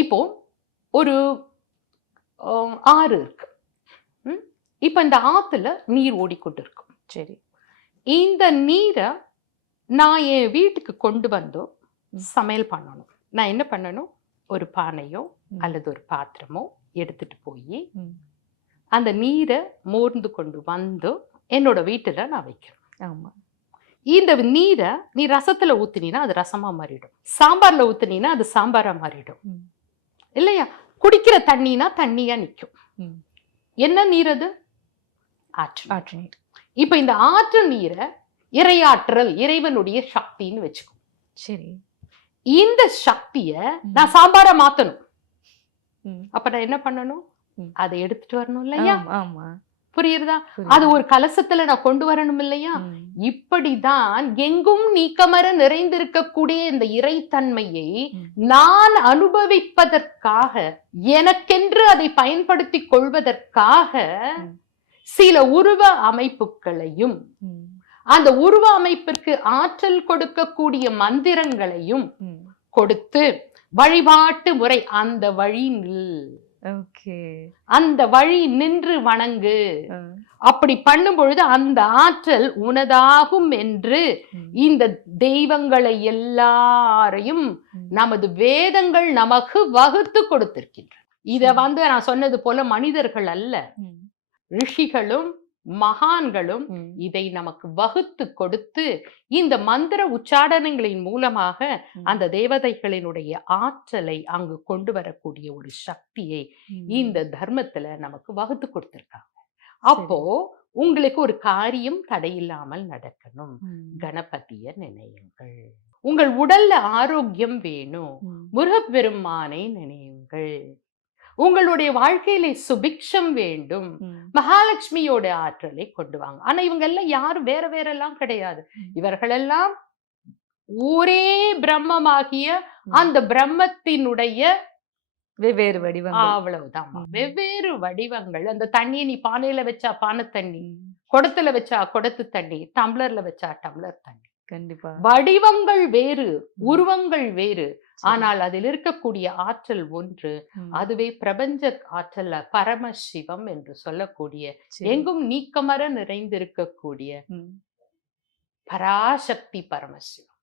இப்போ ஒரு ஆறு இருக்கு. இப்ப இந்த ஆத்துல நீர் ஓடிக்கொண்டு இருக்கும். சரி. இந்த நீரை நான் என் வீட்டுக்கு கொண்டு வந்து சமையல் பண்ணணும். நான் என்ன பண்ணணும்? ஒரு பானையோ அல்லது ஒரு பாத்திரமோ எடுத்துட்டு போய் அந்த நீரை மோர்ந்து கொண்டு வந்து என்னோட வீட்டுல நான் வைக்கிறேன். ஆமா. இந்த நீரை நீ ரசத்துல ஊத்தினா அது ரசமா மாறிடும், சாம்பார்ல ஊத்தினா அது சாம்பாரா மாறிடும் இல்லையா? குடிக்கிற தண்ணினா தண்ணியா நிற்கும். என்ன நீர் அது? ஆற்று நீர். இப்ப இந்த ஆற்று நீரை இறையாற்றல், இறைவனுடைய சக்தின்னு வச்சுக்கோ. சரி. இந்த சக்திய நான் சாம்பாரா மாத்தணும். அப்ப நான் என்ன பண்ணணும்? அதை எடுத்துட்டு வரணும் இல்லையா? ஆமா. புரியுறதா? அது ஒரு கலசத்துல நான் கொண்டு வரணும் இல்லையா? இப்படிதான் எங்கும் நீக்கமர நிறைந்திருக்கக்கூடிய இந்த இறைத்தன்மையை நான் அனுபவிப்பதற்காக, எனக்கென்று அதை பயன்படுத்தி கொள்வதற்காக சில உருவ அமைப்புகளையும் அந்த உருவ அமைப்பிற்கு ஆற்றல் கொடுக்கக்கூடிய மந்திரங்களையும் கொடுத்து வழிபாட்டு முறை அந்த வழி அந்த வழி நின்று வணங்கு. அப்படி பண்ணும் பொழுது அந்த ஆற்றல் உனதாகும் என்று இந்த தெய்வங்களை எல்லாரையும் நமது வேதங்கள் நமக்கு வகுத்து கொடுத்திருக்கின்றன. இத நான் சொன்னது போல மனிதர்கள் அல்ல, ரிஷிகளும் மகான்களும் இதை நமக்கு வகுத்து கொடுத்து இந்த மந்திர உச்சாடனங்களின் மூலமாக அந்த தேவதைகளினுடைய ஆற்றலை அங்கு கொண்டு வரக்கூடிய ஒரு சக்தியை இந்த தர்மத்துல நமக்கு வகுத்து கொடுத்திருக்காங்க. அப்போ உங்களுக்கு ஒரு காரியம் தடையில்லாமல் நடக்கணும், கணபதிய நினையுங்கள். உங்கள் உடல்ல ஆரோக்கியம் வேணும், முருகப்பெருமானை நினையுங்கள். உங்களுடைய வாழ்க்கையில சுபிக்ஷம் வேண்டும், மகாலட்சுமியோட ஆற்றலை கொண்டு வாங்க. ஆனா இவங்க எல்லாம் யாரும் வேற வேற எல்லாம் கிடையாது. இவர்களெல்லாம் ஒரே பிரம்மமாகிய அந்த பிரம்மத்தினுடைய வெவ்வேறு வடிவங்கள். அவ்வளவுதான். வெவ்வேறு வடிவங்கள். அந்த தண்ணியை நீ பானையில வச்சா பானை தண்ணி, குடத்துல வச்சா குடத்து தண்ணி, டம்ளர்ல வச்சா டம்ளர் தண்ணி. கண்டிப்பா வடிவங்கள் வேறு, உருவங்கள் வேறு, ஆனால் அதில் இருக்கக்கூடிய ஆற்றல் ஒன்று. அதுவே பிரபஞ்ச ஆற்றல், பரமசிவம் என்று சொல்லக்கூடிய எங்கும் நீக்கமர நிறைந்திருக்கக்கூடிய பராசக்தி பரமசிவம்.